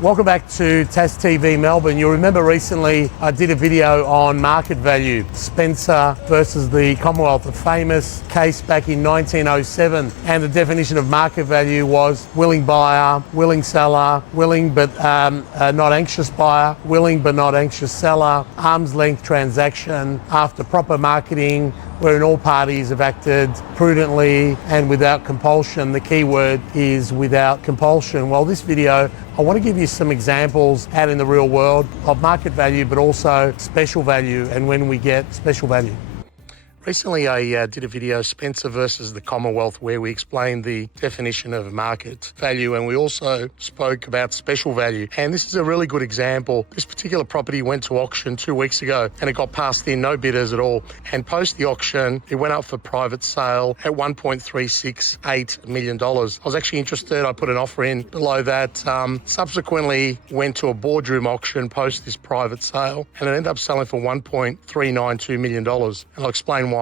Welcome back to Tasstvmelbourne. You'll remember recently I did a video on market value, Spencer versus the Commonwealth, a famous case back in 1907. And the definition of market value was willing buyer, willing seller, willing but not anxious buyer, willing but not anxious seller, arm's length transaction after proper marketing, wherein all parties have acted prudently and without compulsion. The key word is without compulsion. Well, this video, I want to give you some examples out in the real world of market value, but also special value and when we get special value. Recently, I did a video, Spencer versus the Commonwealth, where we explained the definition of market value, and we also spoke about special value. And this is a really good example. This particular property went to auction 2 weeks ago, and it got passed in, no bidders at all. And post the auction, it went up for private sale at $1.368 million. I was actually interested. I put an offer in below that. Subsequently, went to a boardroom auction post this private sale, and it ended up selling for $1.392 million. And I'll explain why.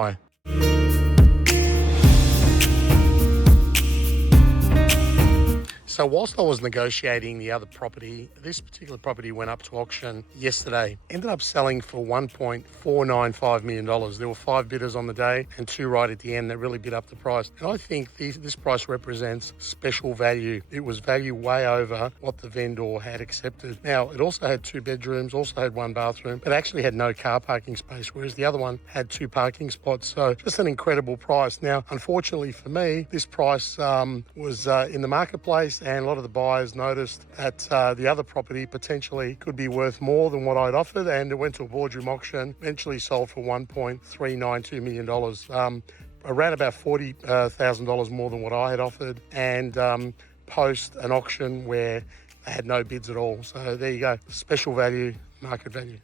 So whilst I was negotiating the other property, this particular property went up to auction yesterday. Ended up selling for $1.495 million. There were 5 bidders on the day and 2 right at the end that really bid up the price. And I think this price represents special value. It was value way over what the vendor had accepted. Now, it also had 2 bedrooms, also had 1 bathroom, but actually had no car parking space, whereas the other one had 2 parking spots. So just an incredible price. Now, unfortunately for me, this price was in the marketplace, and a lot of the buyers noticed that the other property potentially could be worth more than what I'd offered, and it went to a boardroom auction, eventually sold for $1.392 million. Around about $40,000 more than what I had offered, and post an auction where they had no bids at all. So there you go, special value, market value.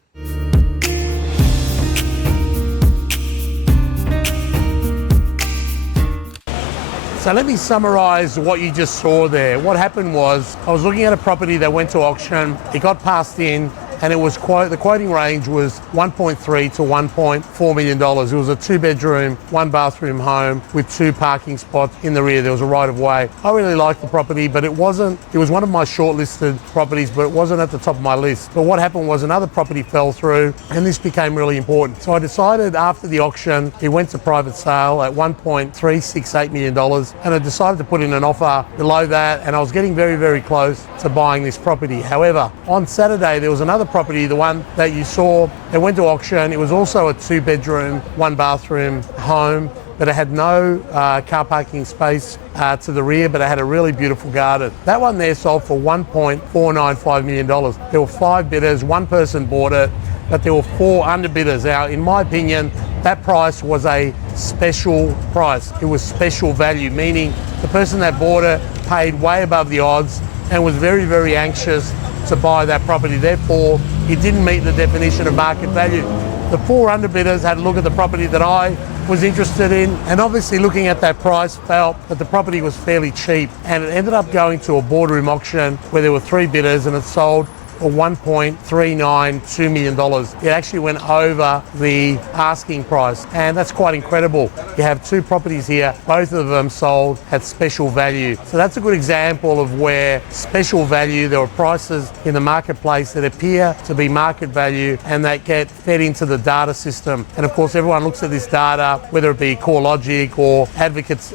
So let me summarize what you just saw there. What happened was I was looking at a property that went to auction. It got passed in, and it was the quoting range was $1.3 to $1.4 million. It was a 2-bedroom, 1-bathroom home with 2 parking spots in the rear. There was a right of way. I really liked the property, but it was one of my shortlisted properties, but it wasn't at the top of my list. But what happened was another property fell through, and this became really important. So I decided after the auction, it went to private sale at $1.368 million, and I decided to put in an offer below that, and I was getting very, very close to buying this property. However, on Saturday, there was another property, the one that you saw, it went to auction. It was also a 2-bedroom, 1-bathroom home, but it had no car parking space to the rear, but it had a really beautiful garden. That one there sold for $1.495 million. There were 5 bidders, 1 person bought it, but there were 4 underbidders. Now, in my opinion, that price was a special price. It was special value, meaning the person that bought it paid way above the odds and was very, very anxious to buy that property. Therefore, it didn't meet the definition of market value. The 4 underbidders had a look at the property that I was interested in, and obviously looking at that price, felt that the property was fairly cheap, and it ended up going to a boardroom auction where there were 3 bidders, and it sold for $1.392 million. It actually went over the asking price, and that's quite incredible. You have 2 properties here, both of them sold at special value. So that's a good example of where special value, there are prices in the marketplace that appear to be market value and that get fed into the data system. And of course, everyone looks at this data, whether it be CoreLogic or Advocates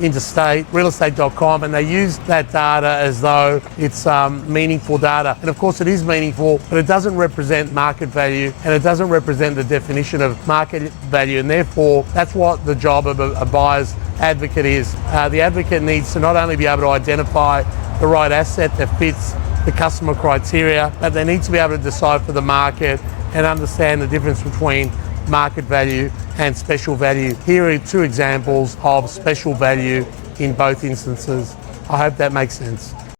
Interstate, realestate.com, and they use that data as though it's meaningful data. And of course it is meaningful, but it doesn't represent market value, and it doesn't represent the definition of market value, and therefore that's what the job of a buyer's advocate is. The advocate needs to not only be able to identify the right asset that fits the customer criteria, but they need to be able to decide for the market and understand the difference between market value and special value. Here are 2 examples of special value in both instances. I hope that makes sense.